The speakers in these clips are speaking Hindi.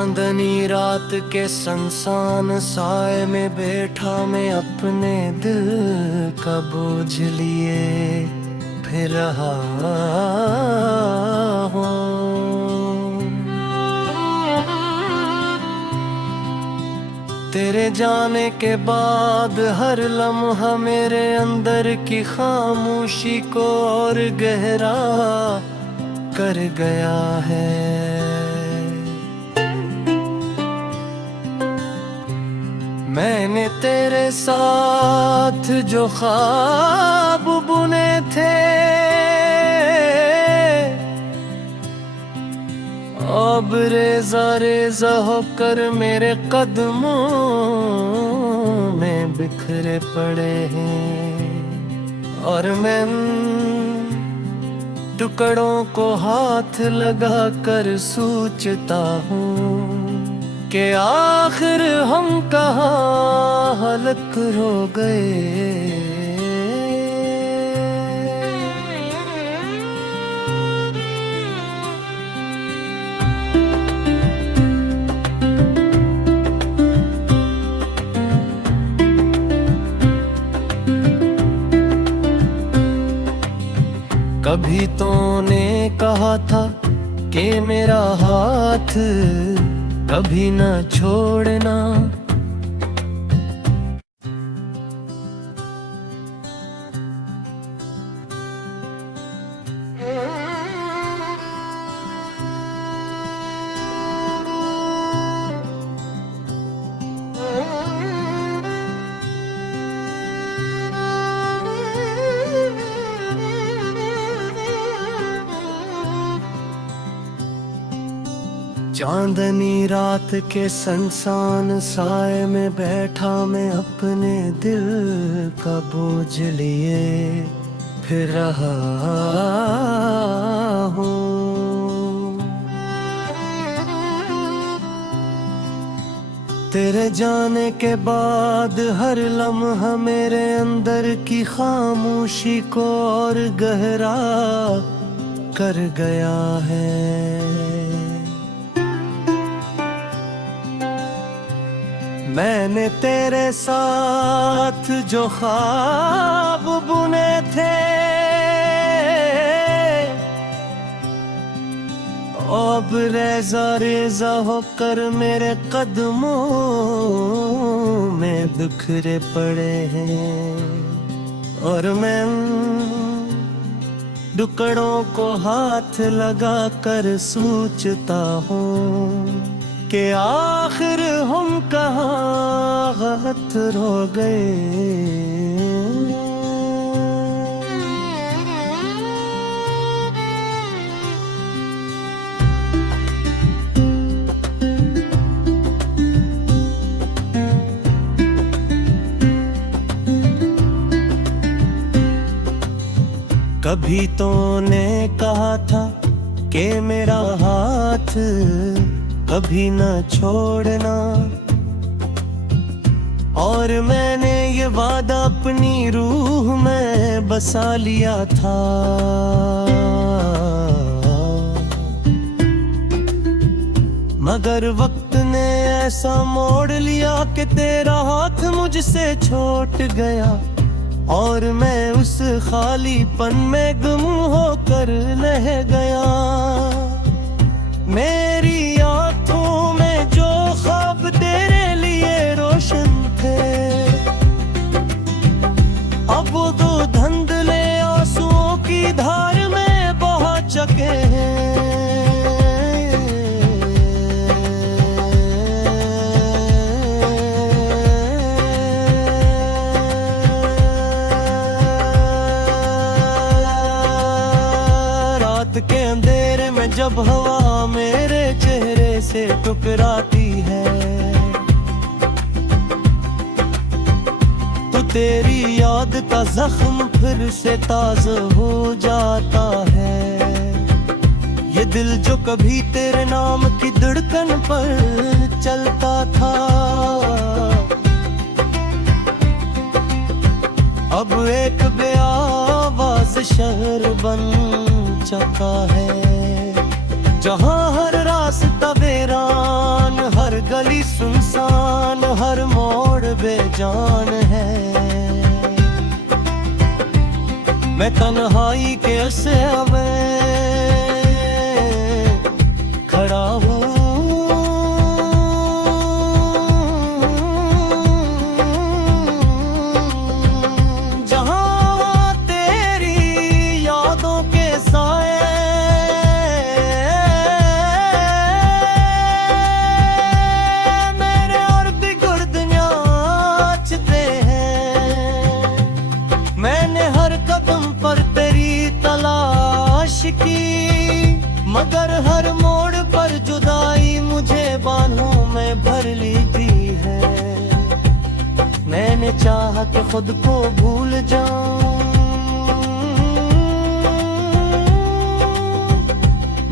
चांदनी रात के संसान साए में बैठा मैं अपने दिल का बोझ लिए फिर रहा हूँ। तेरे जाने के बाद हर लम्हा मेरे अंदर की खामोशी को और गहरा कर गया है। मैंने तेरे साथ जो ख्वाब बुने थे अब रेजा रेजा होकर मेरे कदमों में बिखरे पड़े हैं और मैं टुकड़ों को हाथ लगा कर सोचता हूँ कि आखिर हम कहाँ हलक हो गए। कभी तूने कहा था कि मेरा हाथ कभी न छोड़ना, चांदनी रात के संसान साए में बैठा मैं अपने दिल का बोझ लिए फिर रहा हूँ। तेरे जाने के बाद हर लम्हा मेरे अंदर की खामोशी को और गहरा कर गया है। मैंने तेरे साथ जो ख्वाब बुने थे अब रेजा रेजा होकर मेरे कदमों में बिखरे पड़े हैं और मैं टुकड़ों को हाथ लगा कर सोचता हूँ कि आखिर हम कहाँ गलत हो गए। कभी तूने कहा था कि मेरा हाथ कभी न छोड़ना और मैंने ये वादा अपनी रूह में बसा लिया था। मगर वक्त ने ऐसा मोड़ लिया कि तेरा हाथ मुझसे छूट गया और मैं उस खालीपन में गुम होकर रह गया। मेरी आंखों में जो ख्वाब तेरे लिए रोशन थे अब वो दो धुंधले आंसुओं की धार में बहा चुके हैं। रात के अंधेरे में जब हवा मेरे चेहरे से टकराती है तो तेरी याद का जख्म फिर से ताज़ा हो जाता है। ये दिल जो कभी तेरे नाम की धड़कन पर चलता था अब एक बेआवाज़ शहर बन चुका है जहाँ हर रास्ता वीरान जान है। मैं तन्हाई के अरसे में खड़ा हूँ, जहाँ तेरी यादों के साए मेरे और बिगड़ नाचते हैं। मैंने हर कदम पर तेरी तलाश की, मगर हर मोड़ पर जुदाई मुझे बाहों में भर लेती है। मैंने चाहा कि खुद को भूल जाऊं,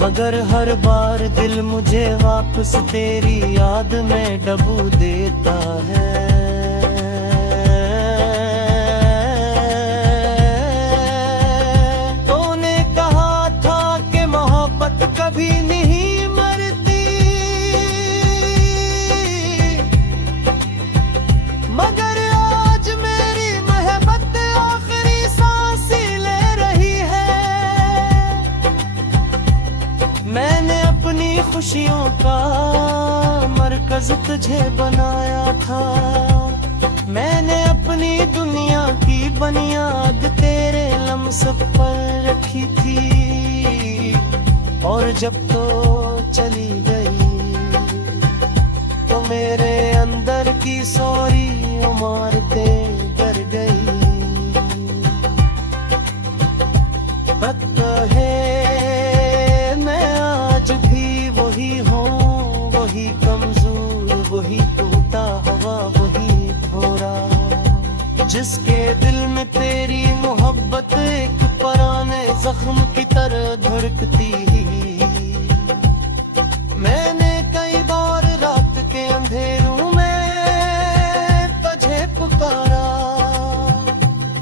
मगर हर बार दिल मुझे वापस तेरी याद में डबो देता है। कभी नहीं मरती, मगर आज मेरी मोहब्बत आखिरी सांस ले रही है। मैंने अपनी खुशियों का मरकज तुझे बनाया था, मैंने अपनी दुनिया की बुनियाद तेरे लम्स पर रखी थी। और जब तो चली गई तो मेरे अंदर की सारी इमारतें गिर गई। वक्त है मैं आज भी वही हूँ, वही कमजोर, वही टूटा हुआ, वही थोड़ा, जिसके दिल में तेरी मोहब्बत एक पुराने जख्म की तरह धड़कती ही। मैंने कई बार रात के अंधेरों में तुझे पुकारा,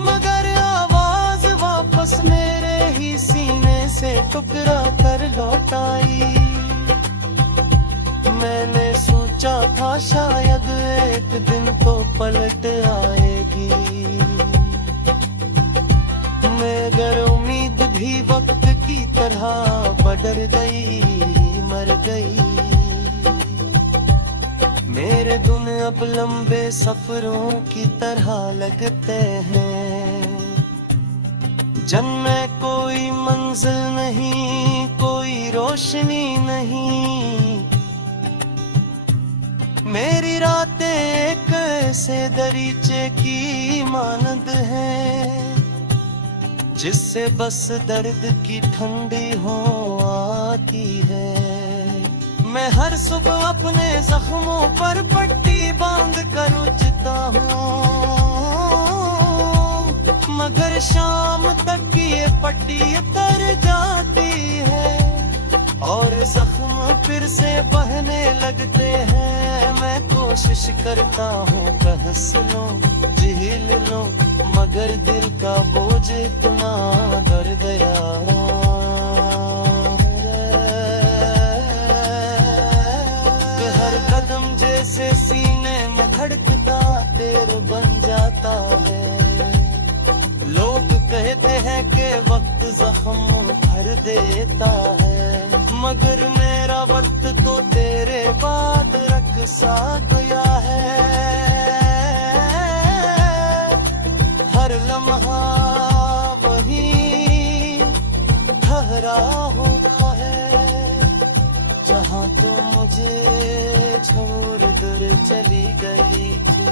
मगर आवाज वापस मेरे ही सीने से टुकरा कर लौट आई। मैंने सोचा था शायद एक दिन तो पलट आएगी, मगर उम्मीद भी वक्त की तरह बदल गई, मर गई। मेरे दिन अब लंबे सफरों की तरह लगते हैं, जिनमें कोई मंजिल नहीं, कोई रोशनी नहीं। मेरी रातें एक ऐसे दरीचे की मानद हैं, जिससे बस दर्द की ठंडी हवा आती है। मैं हर सुबह अपने जख्मों पर पट्टी बांध कर उठता हूँ, मगर शाम तक ये पट्टी उतर जाती है और जख्म फिर से बहने लगते हैं। मैं कोशिश करता हूँ कि हंस लूं, झेल लूं, मगर दिल का बोझ इतना दर गया कि हर कदम जैसे सीने में धड़कता तेर बन जाता है। लोग कहते हैं कि वक्त जख्म भर देता है, मगर मेरा वक्त तो तेरे बाद रख सा गया है। हर लम्हा वही ठहरा हुआ है, जहाँ तो मुझे छोड़ कर चली गई थी।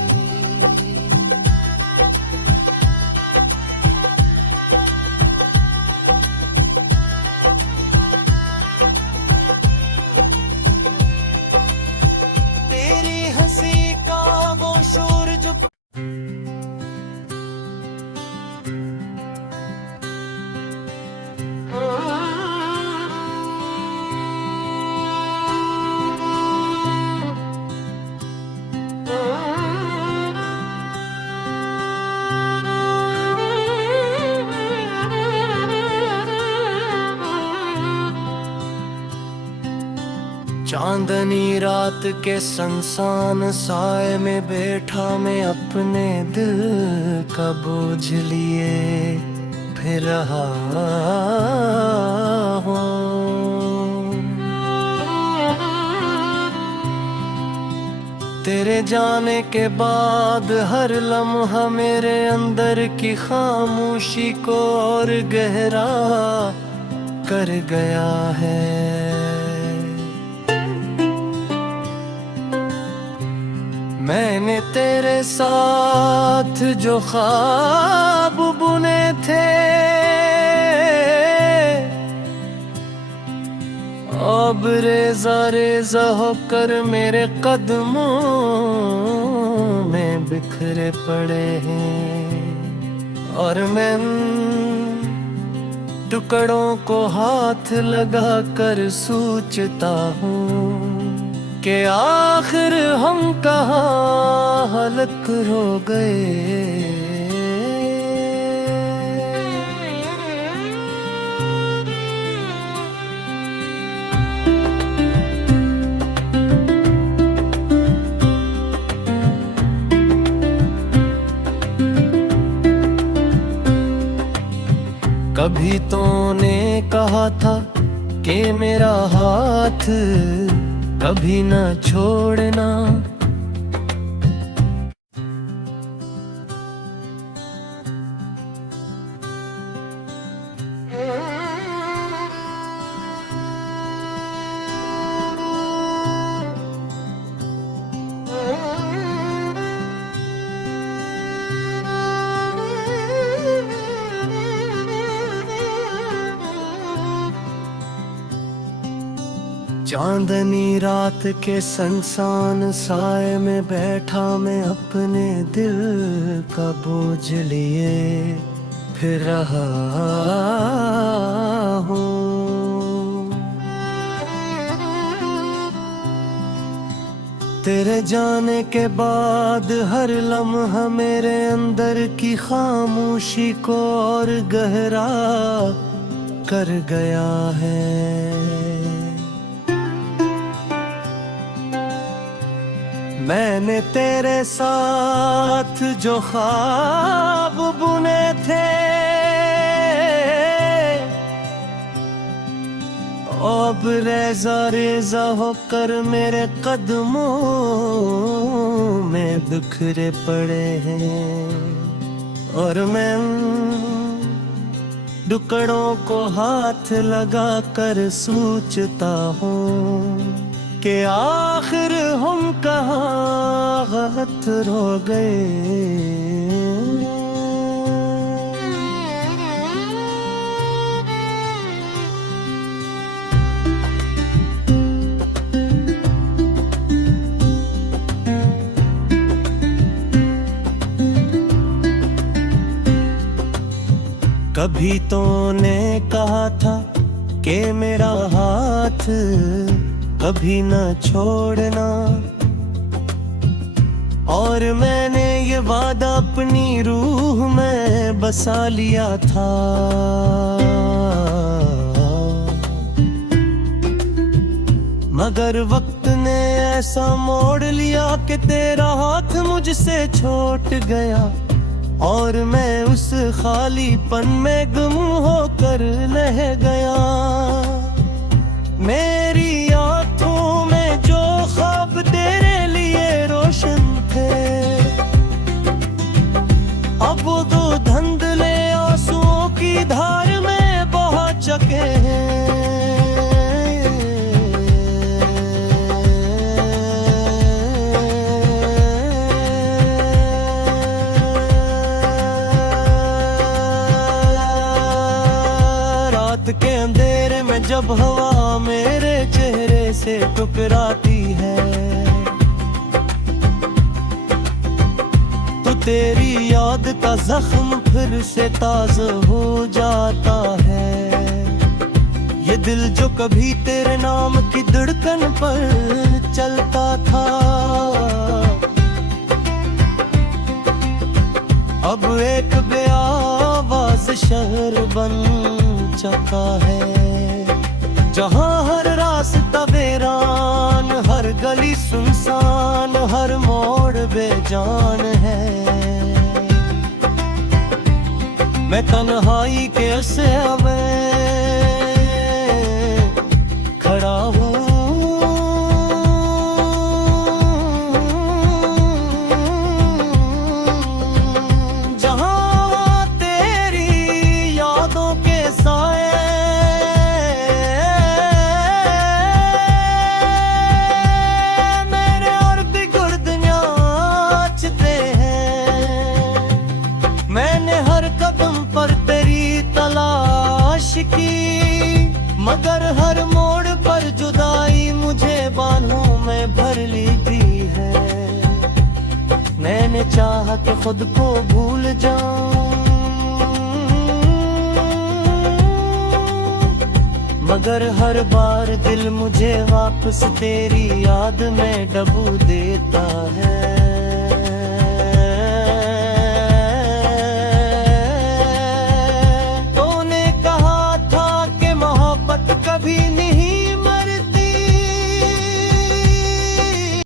चांदनी रात के संसान साए में बैठा मैं अपने दिल का बोझ लिए फिर रहा हूँ। तेरे जाने के बाद हर लम्हा मेरे अंदर की खामोशी को और गहरा कर गया है। मैंने तेरे साथ जो ख्वाब बुने थे अब रेजा रेजा होकर मेरे कदमों में बिखरे पड़े हैं और मैं टुकड़ों को हाथ लगा कर सोचता हूँ कि आखिर हम कहाँ हलक हो गए। कभी तूने कहा था कि मेरा हाथ कभी न छोड़ना, चांदनी रात के संसान साए में बैठा मैं अपने दिल का बोझ लिए फिर रहा हूँ। तेरे जाने के बाद हर लम्हा मेरे अंदर की खामोशी को और गहरा कर गया है। मैंने तेरे साथ जो ख्वाब बुने थे अब रेजा रेजा होकर मेरे कदमों में बिखरे पड़े हैं और मैं टुकड़ों को हाथ लगा कर सोचता हूँ कि आखिर हम कहाँ गलत हो गए। कभी तूने कहा था कि मेरा हाथ कभी न छोड़ना और मैंने ये वादा अपनी रूह में बसा लिया था। मगर वक्त ने ऐसा मोड़ लिया कि तेरा हाथ मुझसे छूट गया और मैं उस खालीपन में गुम होकर रह गया। मेरी आँखों में जो ख्वाब तेरे लिए रोशन थे अब वो दो धुंधले आंसुओं की धार में बह चुके हैं। रात के अंधेरे में जब हवा मेरे चेहरे से टकराती है तो तेरी याद का जख्म फिर से ताज़ा हो जाता है। ये दिल जो कभी तेरे नाम की धड़कन पर चलता था अब एक बेआवाज़ शहर बन चुका है जहाँ हर रास्ता वीरान गली सुनसान, हर मोड़ बेजान है। मैं तन्हाई के असया में खड़ा हूँ। जहाँ तेरी यादों के साए मेरे और बिगड़ नाचते हैं। मैंने हर कदम पर तेरी तलाश की, मगर हर मोड़ पर जुदाई मुझे बाहों में भर ली दी है। मैंने चाहा कि खुद को भूल जाऊं, मगर हर बार दिल मुझे वापस तेरी याद में डबो देता है।